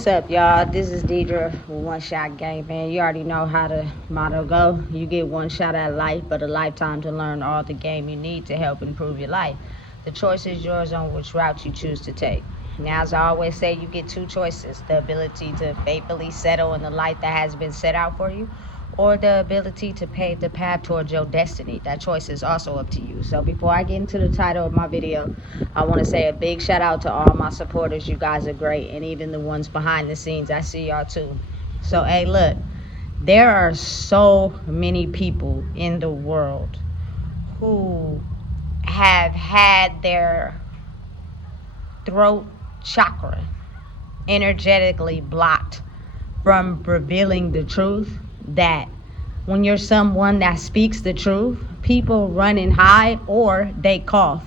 What's up, y'all? This is Deidre with One Shot Game, man. You already know how the motto go. You get one shot at life, but a lifetime to learn all the game you need to help improve your life. The choice is yours on which route you choose to take. Now, as I always say, you get two choices: the ability to faithfully settle in the life that has been set out for you, or the ability to pave the path towards your destiny. That choice is also up to you. So before I get into the title of my video, I want to say a big shout out to all my supporters. You guys are great, and even the ones behind the scenes. I see y'all too. So hey, look, there are so many people in the world who have had their throat chakra energetically blocked from revealing the truth. That when you're someone that speaks the truth, people run and hide or they cough.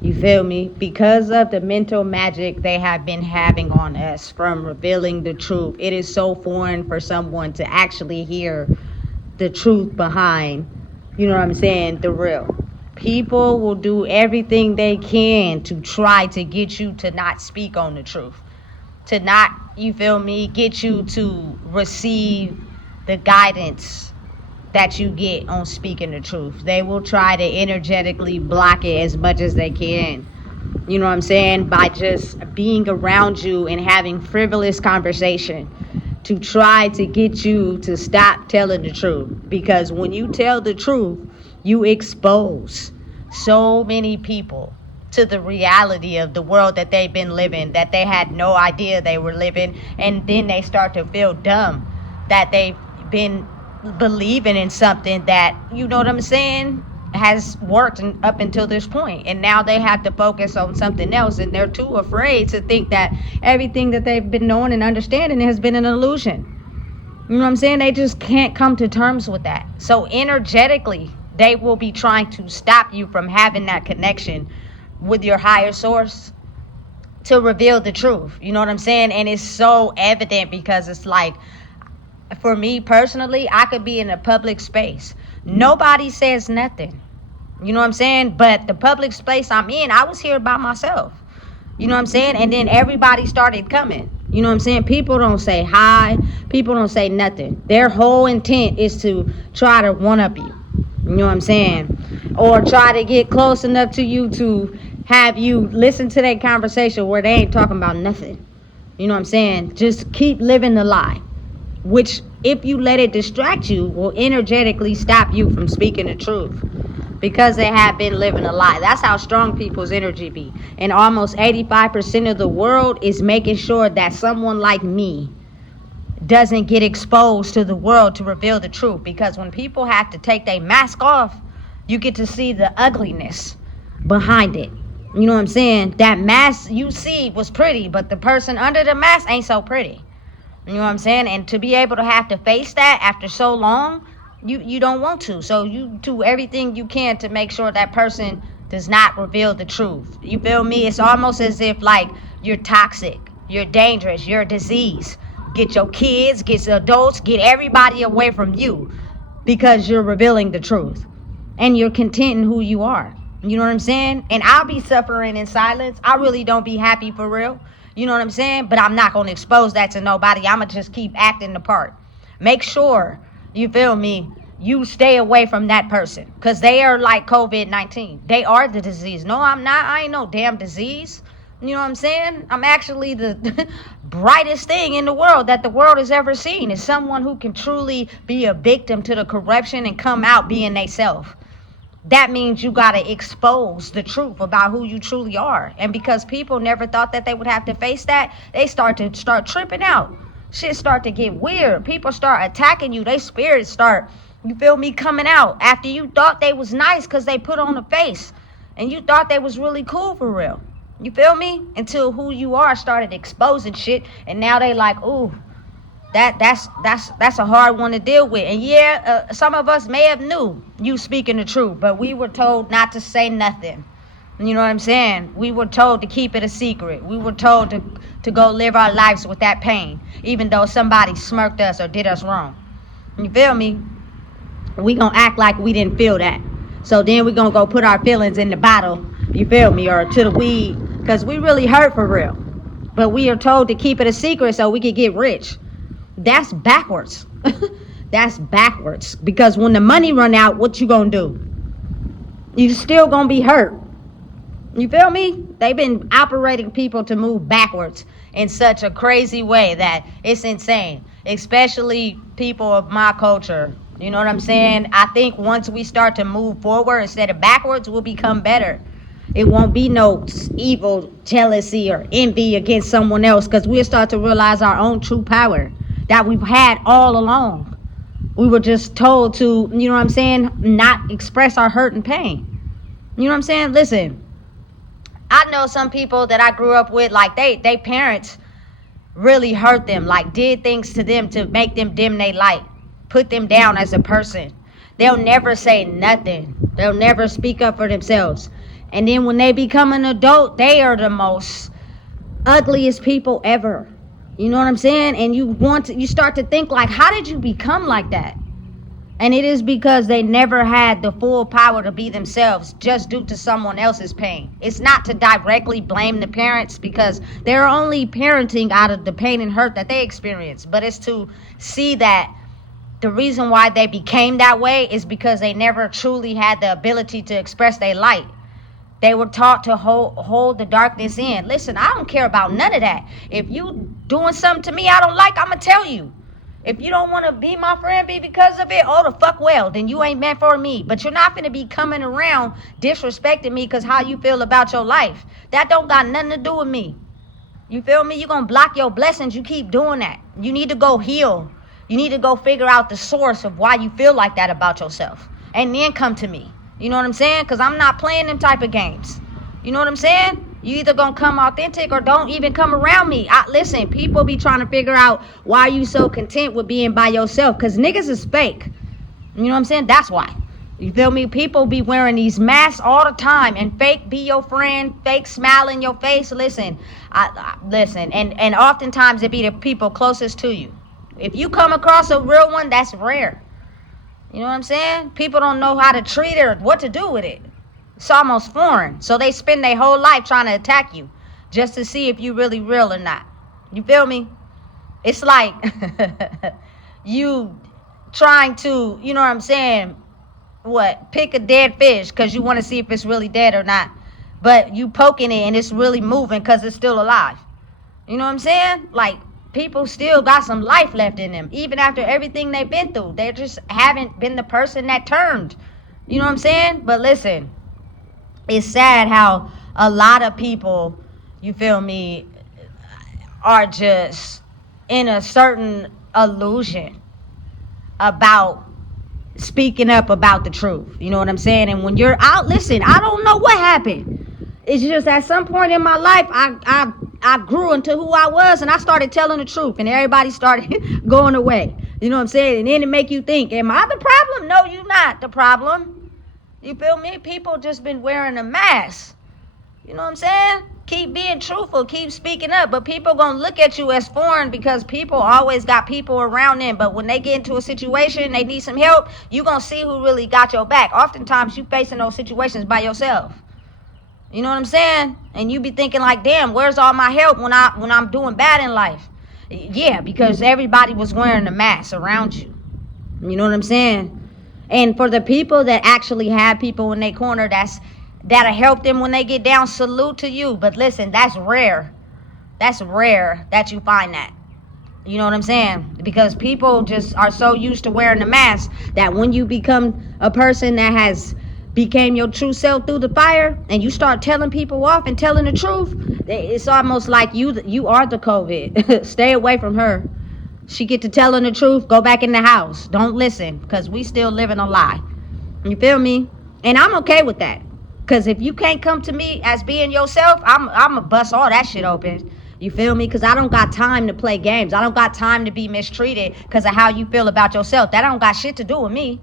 You feel me? Because of the mental magic they have been having on us from revealing the truth, it is so foreign for someone to actually hear the truth behind, you know what I'm saying, the real. People will do everything they can to try to get you to not speak on the truth, to not, you feel me, get you to receive the guidance that you get on speaking the truth. They will try to energetically block it as much as they can. You know what I'm saying? By just being around you and having frivolous conversation to try to get you to stop telling the truth. Because when you tell the truth, you expose so many people to the reality of the world that they've been living, that they had no idea they were living, and then they start to feel dumb that they've been believing in something that, you know what I'm saying, has worked up until this point, and now they have to focus on something else, and they're too afraid to think that everything that they've been knowing and understanding has been an illusion. You know what I'm saying? They just can't come to terms with that. So energetically, they will be trying to stop you from having that connection with your higher source to reveal the truth. You know what I'm saying? And it's so evident because it's like, for me personally, I could be in a public space. Nobody says nothing. You know what I'm saying? But the public space I'm in, I was here by myself. You know what I'm saying? And then everybody started coming. You know what I'm saying? People don't say hi. People don't say nothing. Their whole intent is to try to one-up you. You know what I'm saying? Or try to get close enough to you to have you listen to that conversation where they ain't talking about nothing. You know what I'm saying? Just keep living the lie. Which, if you let it distract you, will energetically stop you from speaking the truth. Because they have been living a lie. That's how strong people's energy be. And almost 85% of the world is making sure that someone like me doesn't get exposed to the world to reveal the truth. Because when people have to take their mask off, you get to see the ugliness behind it. You know what I'm saying? That mask you see was pretty, but the person under the mask ain't so pretty. You know what I'm saying? And to be able to have to face that after so long, you don't want to. So you do everything you can to make sure that person does not reveal the truth. You feel me? It's almost as if like you're toxic, you're dangerous, you're a disease. Get your kids, get your adults, get everybody away from you because you're revealing the truth. And you're content in who you are. You know what I'm saying? And I'll be suffering in silence. I really don't be happy for real. You know what I'm saying? But I'm not going to expose that to nobody. I'm going to just keep acting the part. Make sure, you feel me, you stay away from that person. Because they are like COVID-19. They are the disease. No, I'm not. I ain't no damn disease. You know what I'm saying? I'm actually the brightest thing in the world that the world has ever seen. Is someone who can truly be a victim to the corruption and come out being they self. That means you got to expose the truth about who you truly are. And because people never thought that they would have to face that, they start tripping out. Shit start to get weird. People start attacking you. They spirits start, you feel me, coming out. After you thought they was nice because they put on a face. And you thought they was really cool for real. You feel me? Until who you are started exposing shit. And now they like, ooh. That's a hard one to deal with. And yeah, some of us may have knew you speaking the truth, but we were told not to say nothing. You know what I'm saying? We were told to keep it a secret. We were told to go live our lives with that pain, even though somebody smirked us or did us wrong. You feel me? We gonna act like we didn't feel that. So then we gonna go put our feelings in the bottle, you feel me, or to the weed, because we really hurt for real. but we are told to keep it a secret so we can get rich. That's backwards. That's backwards. Because when the money run out, what you gonna do? You still gonna be hurt. You feel me? They've been operating people to move backwards in such a crazy way that it's insane. Especially people of my culture. You know what I'm saying? I think once we start to move forward instead of backwards, we'll become better. It won't be no evil jealousy or envy against someone else, because we'll start to realize our own true power that we've had all along. We were just told to, you know what I'm saying, not express our hurt and pain. You know what I'm saying? Listen, I know some people that I grew up with, like they parents really hurt them, like did things to them to make them dim their light, put them down as a person. They'll never say nothing. They'll never speak up for themselves. And then when they become an adult, they are the most ugliest people ever. You know what I'm saying? And you start to think like, how did you become like that? And it is because they never had the full power to be themselves just due to someone else's pain. It's not to directly blame the parents, because they're only parenting out of the pain and hurt that they experience. But it's to see that the reason why they became that way is because they never truly had the ability to express their light. They were taught to hold the darkness in. Listen, I don't care about none of that. If you doing something to me I don't like, I'm going to tell you. If you don't want to be my friend because of it, oh, the fuck well, then you ain't meant for me. But you're not going to be coming around disrespecting me because how you feel about your life. That don't got nothing to do with me. You feel me? You're going to block your blessings. You keep doing that. You need to go heal. You need to go figure out the source of why you feel like that about yourself. And then come to me. You know what I'm saying? Because I'm not playing them type of games. You know what I'm saying? You either gonna come authentic or don't even come around me. Listen, people be trying to figure out why you so content with being by yourself. Because niggas is fake. You know what I'm saying? That's why. You feel me? People be wearing these masks all the time and fake be your friend, fake smile in your face. Listen, listen. And oftentimes it be the people closest to you. If you come across a real one, that's rare. You know what I'm saying? People don't know how to treat it or what to do with it. It's almost foreign. So they spend their whole life trying to attack you just to see if you really real or not. You feel me? It's like you trying to, you know what I'm saying, pick a dead fish because you want to see if it's really dead or not. But you poking it and it's really moving because it's still alive. You know what I'm saying? Like, people still got some life left in them, even after everything they've been through. They just haven't been the person that turned. You know what I'm saying? But listen, it's sad how a lot of people, you feel me, are just in a certain illusion about speaking up about the truth. You know what I'm saying? And when you're out, listen, I don't know what happened. It's just at some point in my life, I grew into who I was, and I started telling the truth, and everybody started going away. You know what I'm saying? And then it make you think, am I the problem? No, you're not the problem. You feel me? People just been wearing a mask. You know what I'm saying? Keep being truthful, keep speaking up, but people gonna look at you as foreign because people always got people around them. But when they get into a situation, they need some help, you gonna see who really got your back. Oftentimes, you facing those situations by yourself. You know what I'm saying? And you be thinking like, damn, where's all my help when I'm doing bad in life? Yeah, because everybody was wearing a mask around you. You know what I'm saying? And for the people that actually have people in their corner that'll help them when they get down, salute to you. But listen, that's rare. That's rare that you find that. You know what I'm saying? Because people just are so used to wearing the mask that when you become a person that has became your true self through the fire, and you start telling people off and telling the truth, it's almost like you are the COVID. Stay away from her. She get to telling the truth, go back in the house. Don't listen, because we still living a lie. You feel me? And I'm okay with that. Because if you can't come to me as being yourself, I'm going to bust all that shit open. You feel me? Because I don't got time to play games. I don't got time to be mistreated because of how you feel about yourself. That don't got shit to do with me.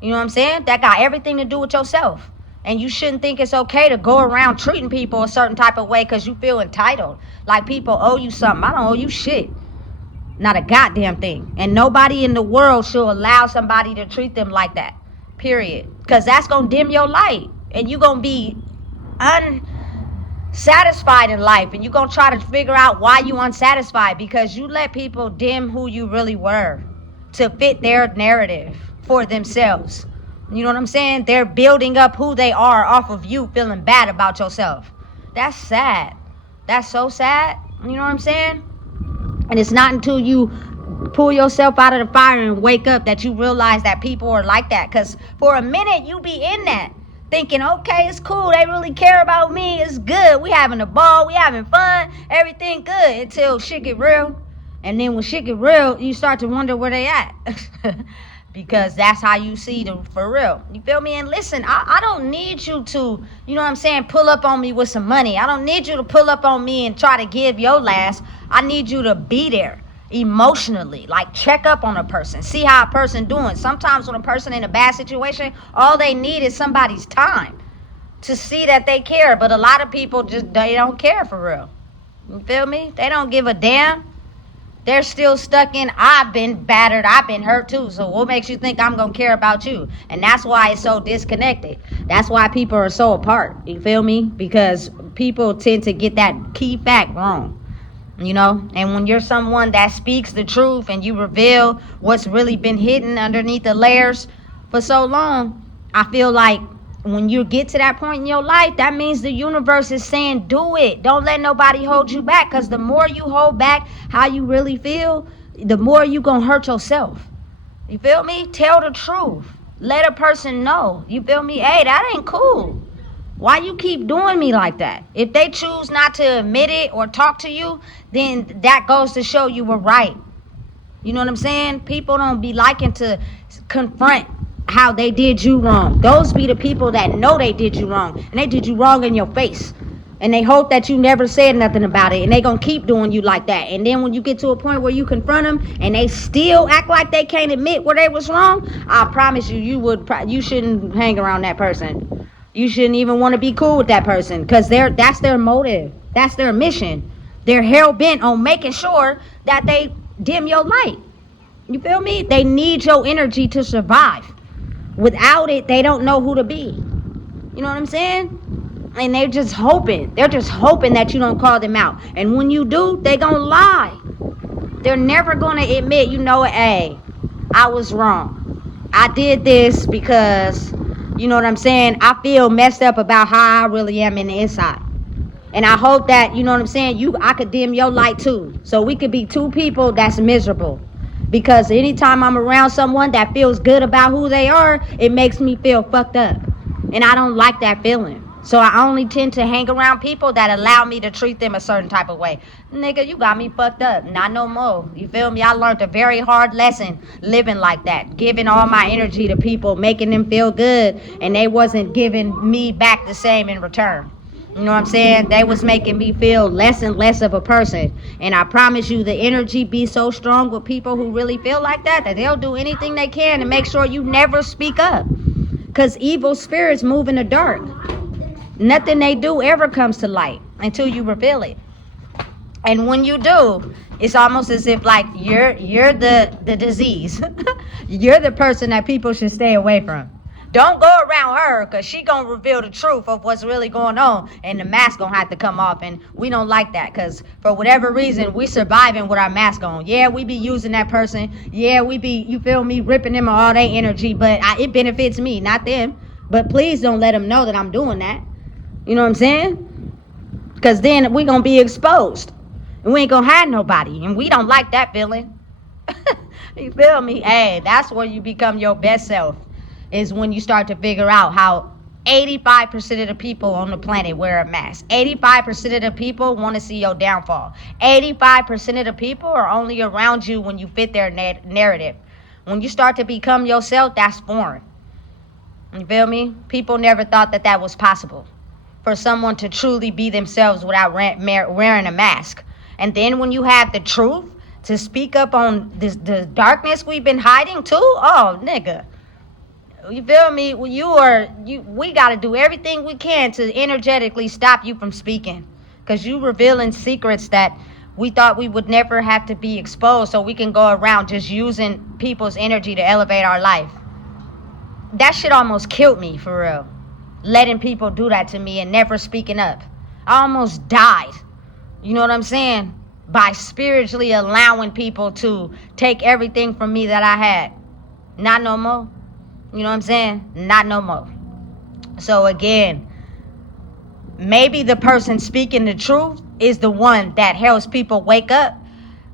You know what I'm saying? That got everything to do with yourself. And you shouldn't think it's okay to go around treating people a certain type of way because you feel entitled. Like people owe you something. I don't owe you shit. Not a goddamn thing. And nobody in the world should allow somebody to treat them like that. Period. Because that's going to dim your light. And you're going to be satisfied in life, and you're going to try to figure out why you unsatisfied, because you let people dim who you really were to fit their narrative for themselves. You know what I'm saying? They're building up who they are off of you feeling bad about yourself. That's sad. That's so sad. You know what I'm saying? And it's not until you pull yourself out of the fire and wake up that you realize that people are like that. Because for a minute, you be in that, thinking, okay, it's cool. They really care about me. It's good. We having a ball. We having fun. Everything good until shit get real. And then when shit get real, you start to wonder where they at. Because that's how you see them for real. You feel me? And listen, I don't need you to, you know what I'm saying, pull up on me with some money. I don't need you to pull up on me and try to give your last. I need you to be there emotionally. Like, check up on a person. See how a person doing. Sometimes when a person in a bad situation, all they need is somebody's time to see that they care. But a lot of people just, they don't care for real. You feel me? They don't give a damn. They're still stuck in, I've been battered, I've been hurt too. So what makes you think I'm going to care about you? And that's why it's so disconnected. That's why people are so apart. You feel me? Because people tend to get that key fact wrong. You know? And when you're someone that speaks the truth and you reveal what's really been hidden underneath the layers for so long, I feel like when you get to that point in your life, that means the universe is saying, do it. Don't let nobody hold you back. Because the more you hold back how you really feel, the more you going to hurt yourself. You feel me? Tell the truth. Let a person know. You feel me? Hey, that ain't cool. Why you keep doing me like that? If they choose not to admit it or talk to you, then that goes to show you were right. You know what I'm saying? People don't be liking to confront how they did you wrong. Those be the people that know they did you wrong, and they did you wrong in your face, and they hope that you never said nothing about it, and they gonna keep doing you like that. And then when you get to a point where you confront them and they still act like they can't admit where they was wrong, I promise you, you shouldn't hang around that person. You shouldn't even want to be cool with that person, because that's their motive, that's their mission. They're hell-bent on making sure that they dim your light. You feel me? They need your energy to survive. Without it, they don't know who to be. You know what I'm saying? And they're just hoping that you don't call them out. And when you do, they gonna lie. They're never gonna admit, you know, hey, I was wrong. I did this because, you know what I'm saying, I feel messed up about how I really am in the inside. And I hope that, you know what I'm saying, I could dim your light too. So we could be two people that's miserable. Because anytime I'm around someone that feels good about who they are, it makes me feel fucked up. And I don't like that feeling. So I only tend to hang around people that allow me to treat them a certain type of way. Nigga, you got me fucked up. Not no more. You feel me? I learned a very hard lesson living like that. Giving all my energy to people, making them feel good. And they wasn't giving me back the same in return. You know what I'm saying? They was making me feel less and less of a person. And I promise you, the energy be so strong with people who really feel like that they'll do anything they can to make sure you never speak up. Because evil spirits move in the dark. Nothing they do ever comes to light until you reveal it. And when you do, it's almost as if like you're the disease. You're the person that people should stay away from. Don't go around her, because she going to reveal the truth of what's really going on, and the mask going to have to come off, and we don't like that, because for whatever reason, we surviving with our mask on. Yeah, we be using that person. Yeah, we be, you feel me, ripping them of all their energy, but it benefits me, not them. But please don't let them know that I'm doing that. You know what I'm saying? Because then we going to be exposed, and we ain't going to have nobody, and we don't like that feeling. You feel me? Hey, that's where you become your best self. Is when you start to figure out how 85% of the people on the planet wear a mask. 85% of the people want to see your downfall. 85% of the people are only around you when you fit their narrative. When you start to become yourself, that's foreign. You feel me? People never thought that was possible. For someone to truly be themselves without wearing a mask. And then when you have the truth to speak up on the darkness we've been hiding too, oh, nigga. You feel me? We got to do everything we can to energetically stop you from speaking. Because you revealing secrets that we thought we would never have to be exposed, so we can go around just using people's energy to elevate our life. That shit almost killed me, for real. Letting people do that to me and never speaking up. I almost died. You know what I'm saying? By spiritually allowing people to take everything from me that I had. Not no more. You know what I'm saying? Not no more. So again, maybe the person speaking the truth is the one that helps people wake up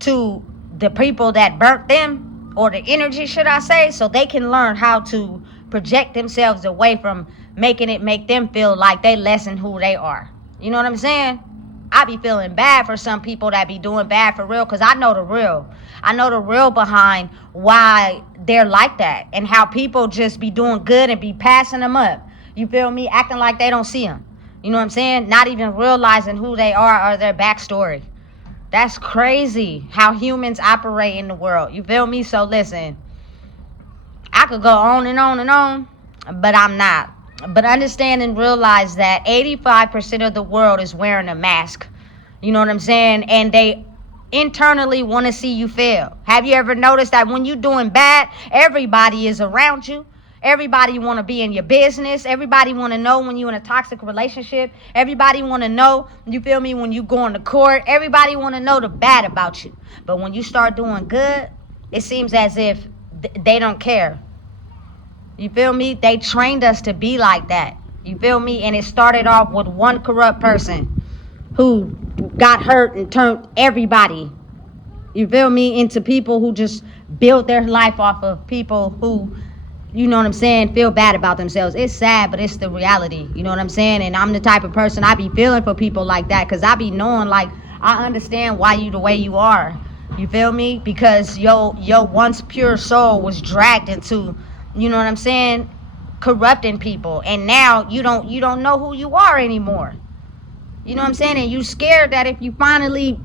to the people that burnt them, or the energy, should I say, so they can learn how to project themselves away from making it make them feel like they lessen who they are. You know what I'm saying? I be feeling bad for some people that be doing bad for real, because I know the real. I know the real behind why they're like that, and how people just be doing good and be passing them up. You feel me? Acting like they don't see them. You know what I'm saying? Not even realizing who they are or their backstory. That's crazy how humans operate in the world. You feel me? So listen, I could go on and on and on, but I'm not. But understand and realize that 85% of the world is wearing a mask. You know what I'm saying? And they internally want to see you fail. Have you ever noticed that when you're doing bad, everybody is around you? Everybody want to be in your business. Everybody want to know when you're in a toxic relationship. Everybody want to know, you feel me, when you going to court. Everybody want to know the bad about you. But when you start doing good, it seems as if they don't care. You feel me? They trained us to be like that. You feel me? And it started off with one corrupt person who got hurt and turned everybody, you feel me, into people who just built their life off of people who, you know what I'm saying, feel bad about themselves. It's sad, but it's the reality. You know what I'm saying? And I'm the type of person, I be feeling for people like that, because I be knowing, like, I understand why you the way you are. You feel me? Because your once pure soul was dragged into, you know what I'm saying, corrupting people, and now you don't know who you are anymore. You know what I'm saying? And you scared that if you finally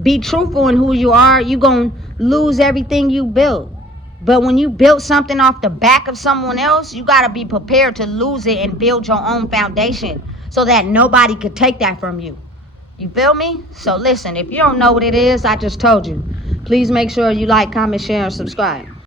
be truthful in who you are, you gonna lose everything you built. But when you build something off the back of someone else, you gotta be prepared to lose it and build your own foundation so that nobody could take that from you. You feel me? So listen, if you don't know what it is, I just told you. Please make sure you like, comment, share, and subscribe.